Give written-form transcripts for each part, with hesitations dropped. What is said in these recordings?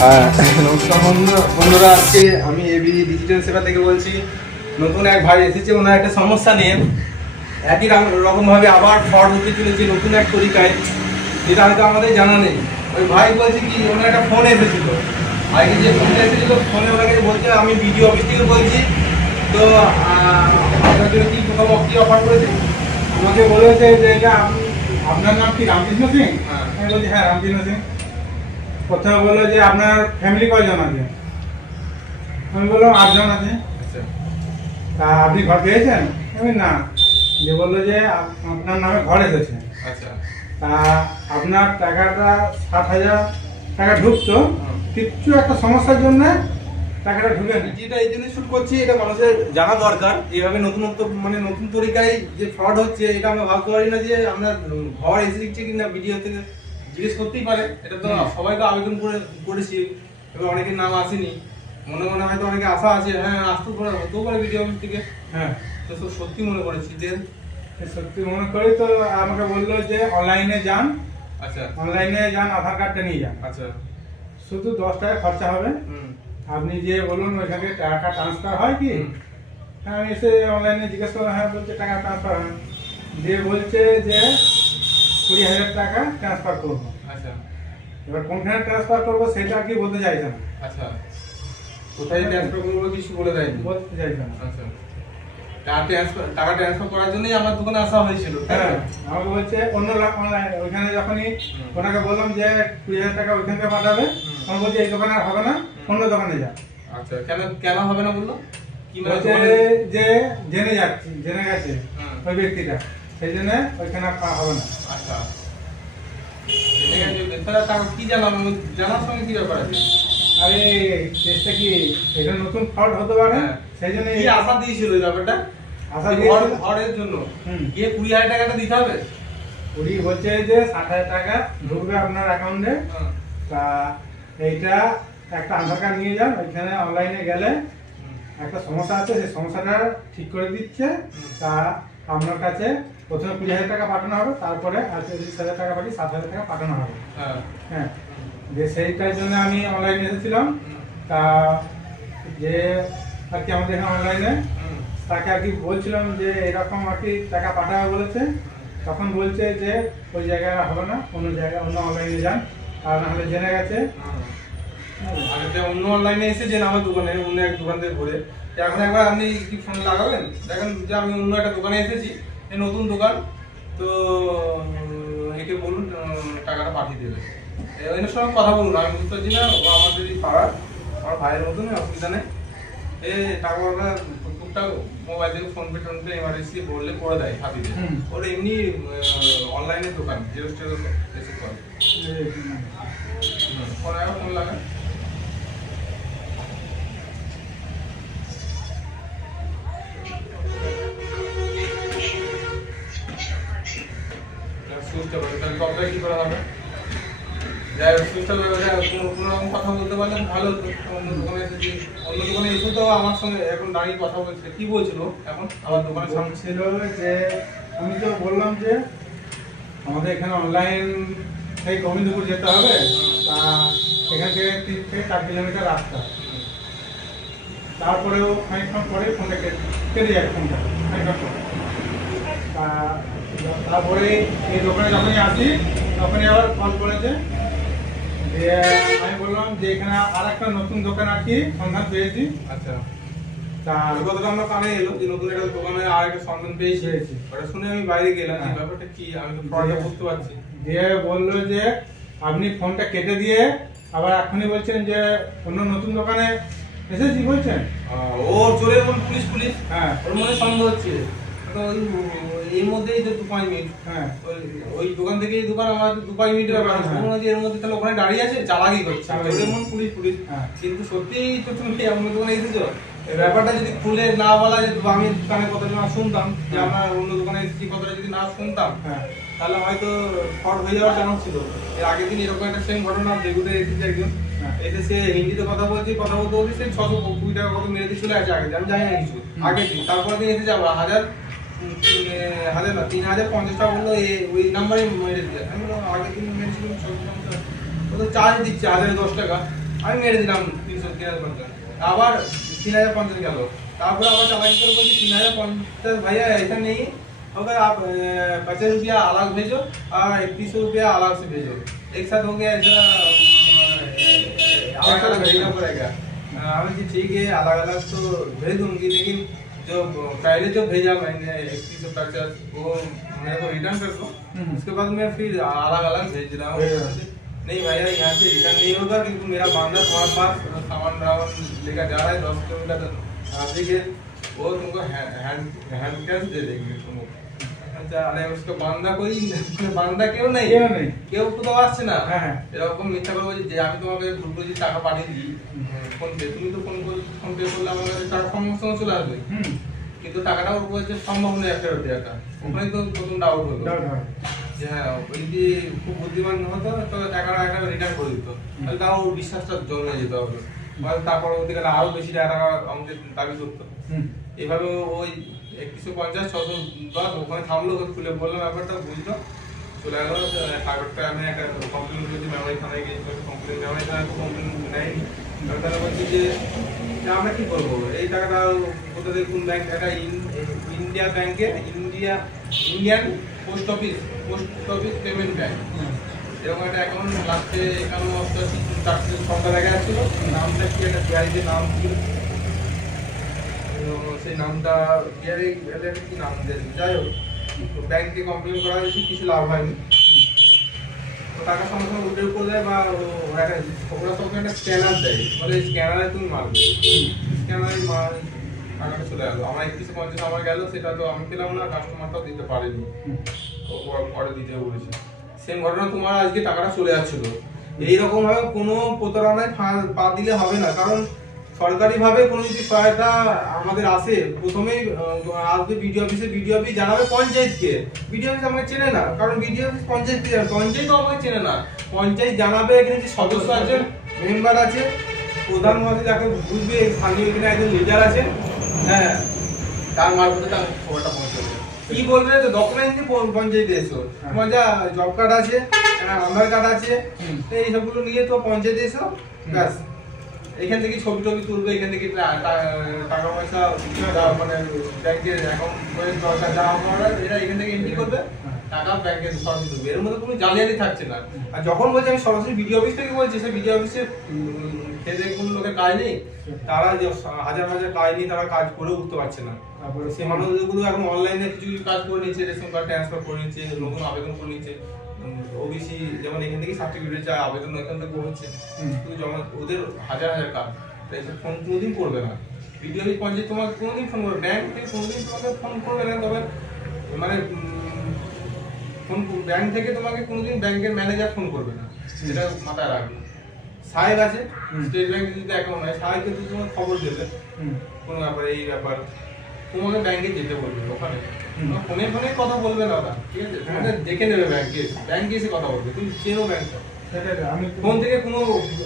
নমস্কার বন্ধুরা, আজকে আমি এবি ডিজিটাল সেবা থেকে বলছি। নতুন এক ভাই এসেছে, ওনার একটা সমস্যা নিয়ে একই রকমভাবে আবার ফ্রড হতে চলেছে নতুন এক তরিকায়, যেটা হয়তো আমাদের জানা নেই। ওই ভাই বলছে কি, ওনার একটা ফোন এসেছিল, আগে যে ফোনটা এসেছিলো ফোনে ওনাকে বলছে আমি বিডিও অফিস থেকে বলছি, তো আপনার জন্য কী অফার করেছে। আমাকে বলেছে যে এটা আপনার নাম কি রামকৃষ্ণ সিং? আমি বলছি হ্যাঁ রামকৃষ্ণ সিং। প্রথমে বললো যে আপনার ফ্যামিলি কয়জন আছে? আমি বললাম 8 জন আছে। তা আপনি ঘর পেয়েছেন? আমি না। যে বললো যে আপনার নামে ঘর এসেছে। তা আপনার টাকাটা 60,000 টাকা ঢুকতো, কিছু একটা সমস্যার জন্য টাকাটা ঢুকে না। যেটা এই জন্য শুট করছি, এটা মানুষের জানা দরকার। এইভাবে নতুন তরিকায় যে ফ্রড হচ্ছে, এটা আমরা ভাবতে পারি না যে আপনার ঘর এসে দিচ্ছে কিনা। ভিডিও থেকে জিজ্ঞেস করতেই পারে, এটা তো সবাই তো আবেদন করেছি, এবার অনেকের নাম আসেনি, মনে মনে হয়তো অনেকে আশা আছে, হ্যাঁ আসতেও পারে, হতেও পারে ভিডিও অফিস থেকে। হ্যাঁ, তো সত্যি মনে করেছি যে সত্যি মনে করি। তো আমাকে বললো যে অনলাইনে যান। আচ্ছা, অনলাইনে যান, আধার কার্ডটা নিয়ে যান। আচ্ছা, শুধু 10 টাকা খরচা হবে। আপনি যে বলুন ওইখানে টাকা ট্রান্সফার হয় কি? হ্যাঁ, আমি এসে অনলাইনে জিজ্ঞেস করলাম, হ্যাঁ বলছে টাকা ট্রান্সফার হয়। দিয়ে বলছে যে 20,000 টাকা ট্রান্সফার করবো। আচ্ছা, এবার কোনখানে ট্রান্সফার করবো সেটা কি বলতে চাইছে না। আচ্ছা, কোথায় ট্রান্সফার করবো কিছু বলে দেয়নি, বলতে চাইছে না। আচ্ছা, টাকা ট্রান্সফার করার জন্যই আমার দোকানে আসা হয়েছিল। হ্যাঁ, আমাকে বলছে অন্য অনলাইন, ওইখানে যখনই ওনাকে বললাম যে 20,000 টাকা ওইখান থেকে পাঠাবে, তখন বলছে এই দোকানে আর হবে না, অন্য দোকানে যা। আচ্ছা, কেন হবে না বললো? কি বলছে যে জেনে গেছে ওই ব্যক্তিটা, সেই জন্য ওইখানে হবে না। আচ্ছা, কি জানার সঙ্গে কি ব্যাপার আছে? আরে চেষ্টা কি, এটা নতুন ফ্রড হতে পারে, সেই জন্য কি আশা দিয়েছিল এই ব্যাপারটা। আশা দিয়েছিল ফ্রডের জন্য গিয়ে 20,000 টাকাটা দিতে হবে। কুড়ি হচ্ছে যে 60,000 টাকা ঢুকবে আপনার অ্যাকাউন্টে। তা এইটা একটা আধার কার্ড নিয়ে যান, ওইখানে অনলাইনে গেলে একটা সমস্যা আছে, সেই সমস্যাটা ঠিক করে দিচ্ছে। তা আপনার কাছে প্রথমে 20,000 টাকা পাঠানো হবে, তারপরে 30,000 টাকা পাঠিয়ে 7,000 টাকা পাঠানো হবে। হ্যাঁ, যে সেইটার জন্য আমি অনলাইনে এসেছিলাম। তা যে আর কি আমাদের এখানে অনলাইনে তাকে আর কি বলছিলাম যে এরকম আর কি টাকা পাঠাবে বলেছে, তখন বলছে যে ওই জায়গায় হবে না, অন্য জায়গায় অন্য অনলাইনে যান। আর নাহলে জেনে গেছে অন্য অনলাইনে এসেছেন আমার দোকানে, অন্য এক দোকান থেকে ঘুরে। এখন একবার আপনি কি ফোন লাগাবেন, দেখেন যে আমি অন্য একটা দোকানে এসেছি, এই নতুন দোকান, তো একে বলুন টাকাটা পাঠিয়ে দেবে। এর সঙ্গে কথা বলুন, আমি বুঝতে পারছি না, ও আমার যদি পাড়ার আমার ভাইয়ের মতন, অসুবিধা নেই। টাকাটা টুকটাক মোবাইল থেকে ফোন পে এমার্জেন্সি বললে করে দেয় হাবিতে। ওর এমনি অনলাইনের দোকান, জেরক্স টেরক্স এসে করে। ফোন লাগান। কি করা হবে? কথা বলতে পারলেন ভালো হতো। অন্য দোকানে এসে তো আমার সঙ্গে এখন দাঁড়িয়ে কথা বলছে। কি বলছিল এখন আমার দোকানে সামনে ছিল যে আমি তো বললাম যে আমাদের এখানে অনলাইন থেকে গোবিন্দপুর যেতে হবে, তা এখান থেকে 3 থেকে 4 কিলোমিটার রাস্তা। তারপরেও খানিকক্ষণ পরে ফোনটা কেটে যায়, ফোনটা খানিকক্ষণ পরে। তারপরে এই দোকানে যখনই আসি তখনই আবার কল করেছে। দিয়ে আমি বললাম যে এখানে আর একটা নতুন দোকান আর কি সন্ধান পেয়েছি। আচ্ছা, তা কথাটা আমরা কানে এলো যে নতুন একটা দোকানে আর একটা সন্ধান পেয়েছি। ওটা শুনে আমি বাইরে গেলাম, এই ব্যাপারটা কি আমি তো ফ্রডটা বুঝতে পারছি। দিয়ে বললো যে আপনি ফোনটা কেটে দিয়ে আবার এখনই বলছেন যে অন্য নতুন দোকানে এসেছি বলছেন। ও চলে এমন পুলিশ। হ্যাঁ, ওর মনে সন্দেহ হচ্ছে। এর মধ্যেই তো 2-5 মিনিট। হ্যাঁ, ওই দোকান থেকে এই দোকান আমার 2-5 মিনিটের ব্যাপার। এর মধ্যে তাহলে ওখানে দাঁড়িয়ে আছে, চালাকি করছে এমন পুলিশ। কিন্তু সত্যিই তো তুমি অন্য দোকানে এসেছো, এই ব্যাপারটা যদি খুলে না বলা যেত, আমি কানে কথাটা না শুনতাম যে আমরা অন্য দোকানে এসেছি, কথাটা যদি না শুনতাম, তাহলে হয়তো ফ্রড হয়ে যাওয়ার চান্স ছিল। এর আগের দিন এরকম একটা সেম ঘটনা বেগুতে এসেছে একজন, এসে সে হিন্দিতে কথা বলতে সে 620 টাকা কত মেরে দিয়ে চলে আসে। আগে আমি জানি না কিছু, আগের দিন। তারপরে দিন এসে যাবো 3,050 টাকা বললো, ওই নাম্বারে মেরে দিয়ে। আমি বললাম আগের দিন মেরেছিলাম 650 টাকা, ও তো চার্জ দিচ্ছে 1,010 টাকা। আমি মেরে দিলাম 350, আবার 3050 গেল, তারপরে আবার চালাকি করে বলছি 3050 भैया ऐसा नहीं है, अगर आप 50 रुपया अलग भेजो और 3100 रुपया अलग से भेजो, एक साथ हो गया ऐसा, अलग अलग भेजना पड़ेगा। जी ठीक है, अलग अलग तो भेज दूंगी, लेकिन जो पहले जो भेजा मैंने 3150 वो मेरे को रिटर्न कर दो, उसके बाद मैं फिर अलग अलग भेज रहा हूँ। नहीं भैया यहाँ से रिटर्न नहीं होगा, क्योंकि मेरा बांदा तुम्हारे पास सामान लेकर जा रहा है 10 किलोमीटर नजदीक है, वो तुमको हैंड कैश दे देंगे तुमको। अच्छा, अरे उसका बांदा कोई बांदा क्यों नहीं কেউ কোথাও আসছে না, এরকম মিথ্যা করে বলছি যে আমি তোমাকে গ্রুপে যে টাকা পাঠিয়ে দিই ফোন পে, তুমি তো ফোন পে করলে আমার কাছে টাকা সমস্ত চলে আসবে, কিন্তু টাকাটা ওর কাছে সম্ভব নয় একটা টাকা, ওখানে তো প্রথম ডাউট হলো যে হ্যাঁ ওই যদি খুব বুদ্ধিমান হতো তো টাকাটা রিটার্ন করে দিত, তাহলে তাও বিশ্বাসটা জমে যেত হবে, তারপর ওদিকে আরো বেশি টাকা আমাদের দাবি করতো। এভাবে ওই 150 610 ওখানে থামলো, খুলে বললাম ব্যাপারটা, বুঝলো, চলে গেল। কাগজটা আমি একটা কমপ্লেন করেছি, মেমোরি থানায় গিয়ে কমপ্লেন, মেমোরি থানায় তো কমপ্লেন নেয়নি, তারা বলছি যে আমরা কি করবো, এই টাকাটা কোথা থেকে কোন ব্যাংক, একটা ইন্ডিয়া ব্যাংকে, Indian post office payment bank, এরকম একটা অ্যাকাউন্ট লাস্টে 51 সংখ্যা দেখা যাচ্ছিল, নামটা কি একটা বিহারিদের নাম ছিল, সেই নামটা বিহারি কি নাম দেয়, যাই হোক ব্যাংকে কমপ্লেন করা হয়েছে, কিছু লাভ হয়নি, তো টাকা সঙ্গে সঙ্গে উঠে করে দেয়, বা ওরা সবকে একটা স্ক্যানার দেয়, বলে স্ক্যানারে তুমি মারবে, স্ক্যানারে মার, টাকাটা চলে গেলো। আমার 3150 আমার গেল, সেটা তো আমি পেলাম না, কাস্টমারটাও দিতে পারেনি, পরে দিতে বলেছে। সেম ঘটনা তোমার আজকে টাকাটা চলে যাচ্ছিল, এইরকম ভাবে কোনো প্রতারণায় পা দিলে হবে না, কারণ সরকারিভাবে কোনো যদি সহায়তা আমাদের আসে, প্রথমেই আসবে বিডিও অফিসে, বিডিও অফিস জানাবে পঞ্চায়েতকে, বিডিও অফিস আমাকে চেনে না, কারণ বিডিও অফিস পঞ্চায়েত তো আমাকে চেনে না, পঞ্চায়েত জানাবে, এখানে যে সদস্য আছে, মেম্বার আছে, প্রধানমন্ত্রী যাকে বুঝবে, স্থানীয় এখানে একজন লিডার আছে, হ্যাঁ, তার মারফতে তার খবরটা পৌঁছাবে। কি বলবে, তো ডকুমেন্ট নিয়ে পঞ্চায়েতে এসো, তোমার যা জব কার্ড আছে, আধার কার্ড আছে, এই সবগুলো নিয়ে তো পঞ্চায়েতে এসো, ব্যাস, এখান থেকে ছবি টবি তুলবে, এখান থেকে টাকা পয়সা মানে ব্যাংকের অ্যাকাউন্ট দরকার যা আমার এরা এখান থেকে এন্ট্রি করবে, টাকা ব্যাংকে সরাসরি তুলবে, এর মধ্যে কোনো জালিয়াতি থাকছে না। আর যখন বলছি আমি সরাসরি বিডিও অফিস থেকে বলছি, সেই বিডিও অফিসে খেতে কোনো লোকের কাজ নেই, তারা যে হাজার হাজার কাজ নিয়ে তারা কাজ করে উঠতে পারছে না, তারপরে সেই মানুষগুলো এখন অনলাইনে কিছু কিছু কাজ করে নিচ্ছে, রেশন কার্ড ট্রান্সফার করে নিচ্ছে, নতুন আবেদন করে নিচ্ছে, ওবিসি যেমন এখান থেকে সার্টিফিকেট চায়, আবেদন এখান থেকে হচ্ছে, যেমন ওদের হাজার হাজার কাজ, তাই ফোন কোনোদিন করবে না বিডিও অফিস, পঞ্চায়েত তোমাকে কোনোদিন ফোন করবে, ব্যাংক থেকে কোনোদিন তোমাকে ফোন করবে না, তবে মানে ফোন ব্যাংক থেকে তোমাকে কোনোদিন ব্যাংকের ম্যানেজার ফোন করবে না, সেটা মাথায় রাখবে। সাহেব আছে স্টেট ব্যাংকে যদি অ্যাকাউন্ট হয়, সাহেবকে তো তোমার খবর দেবে কোনো ব্যাপারে, এই ব্যাপার তোমাকে ব্যাংকে যেতে বলবে, ওখানে ফোনে ফোনে কথা বলবে না ওরা, ঠিক আছে, তোমাকে দেখে নেবে ব্যাংকে এসে কথা বলবে, তুমি চেনো ব্যাংকটা, ফোন থেকে কোনো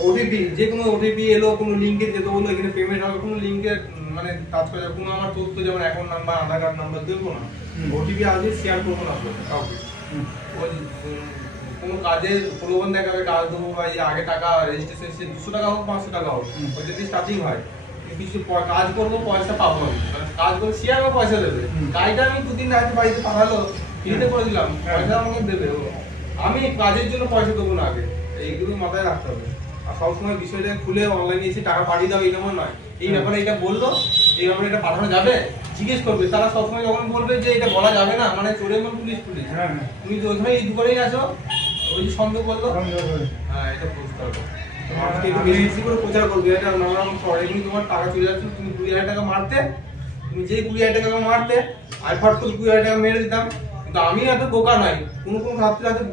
ওটিপি, যে কোনো ওটিপি এলো, কোনো লিঙ্কে যেতে বললো, এখানে পেমেন্ট হবে, কোনো লিঙ্কে মানে কাজ করা যাবে, কোনো আমার তথ্য যেমন অ্যাকাউন্ট নাম্বার, আধার কার্ড নাম্বার দেবো না, ওটিপি আসবে শেয়ার করবো না কাউকে, ওই কোনো কাজের প্রলোভন দেখাবে, কাজ দেবো, বা আগে টাকা রেজিস্ট্রেশন 200 টাকা হোক 500 টাকা হোক, ওই যদি স্টার্টিং হয়, কিছু কাজ করবো পয়সা পাবো আমি, কাজ করে শেয়ার বা পয়সা দেবে, কাজটা আমি দুদিন আগে বাড়িতে পাঠালো, ফ্রিতে করে দিলাম, পয়সা আমাকে দেবে, আমি কাজের জন্য পয়সা দেবো না আগে, এইগুলো মাথায় রাখতে হবে। আর সবসময় বিষয়টা খুলে অনলাইনে এসে টাকা পাঠিয়ে দাও এই নয়, এই ব্যাপারে এটা বললো, এই ব্যাপারে এটা পাঠানো যাবে, জিজ্ঞেস করবে, তারা সবসময় যখন বলবে যে এটা বলা যাবে না, মানে চোরের মন পুলিশ, তুমি তো ওইখানে এই দোকানেই আছো, ওই যে সন্দেহ করলো, হ্যাঁ এটা বুঝতে হবে, বেশি করে প্রচার করবে, এটা নানা রকম ফ্রড, এমনি তোমার টাকা চলে যাচ্ছে, তুমি 20,000 টাকা মারতে, তুমি যেই 20,000 টাকা মারতে, আমি ফট করে 20,000 টাকা মেরে দিতাম, কিন্তু আমি এত বোকা নয়, কোনো ক্ষেত্রে হয়তো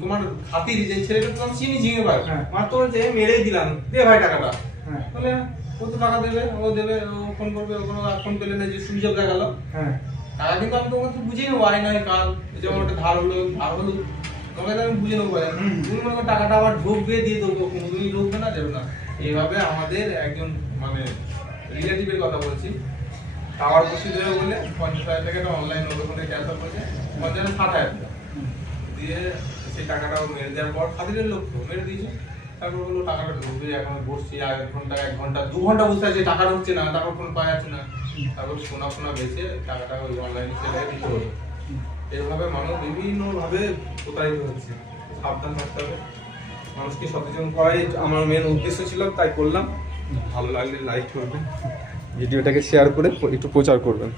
তোমার খাতির যে ছেলেটা তো আমি চিনি ঝিঙে ভাই, মাত্র যে মেরেই দিলাম, দে ভাই টাকাটা, তাহলে কত টাকা দেবে, ও দেবে, ও ফোন করবে, ও কোনো ফোন পেলে না যে সুযোগ দেখালো, টাকা কিন্তু আমি তোমাকে বুঝিয়ে নেবো, আয় নয় কাল, যেমন একটা ধার হলো, তোমাকে আমি বুঝে নেবো, তুমি মনে করো টাকাটা আবার ঢুকবে দিয়ে দেবো, কোনোদিনই ঢুকবে না, দেবে না। এইভাবে আমাদের একজন মানে রিলেটিভের কথা বলছি, টাওয়ার বসিয়ে দেবে বলে 50,000 টাকাটা অনলাইন ওদের মধ্যে ট্রান্সফার করেছে, 50,000 60,000 দিয়ে সেই টাকাটাও মেরে দেওয়ার পর খাতিরের লোক তো মেরে দিয়েছে, তারপর বললো টাকাটা ঢুকবে, এখন বসছি আর 1 ঘন্টা 2 ঘন্টা বসে আছে, টাকা ঢুকছে না, তারপর ফোন পাওয়া যাচ্ছে না, তারপর সোনা বেচে টাকাটা ওই অনলাইনে ছেড়ে দিতে হলো। এইভাবে মানুষ বিভিন্নভাবে প্রতারিত হচ্ছে, সাবধান থাকতে হবে, মানুষকে সচেতন করাই আমার মেন উদ্দেশ্য ছিল, তাই করলাম। ভালো লাগলে লাইক করবেন, ভিডিওটাকে শেয়ার করে একটু প্রচার করবেন।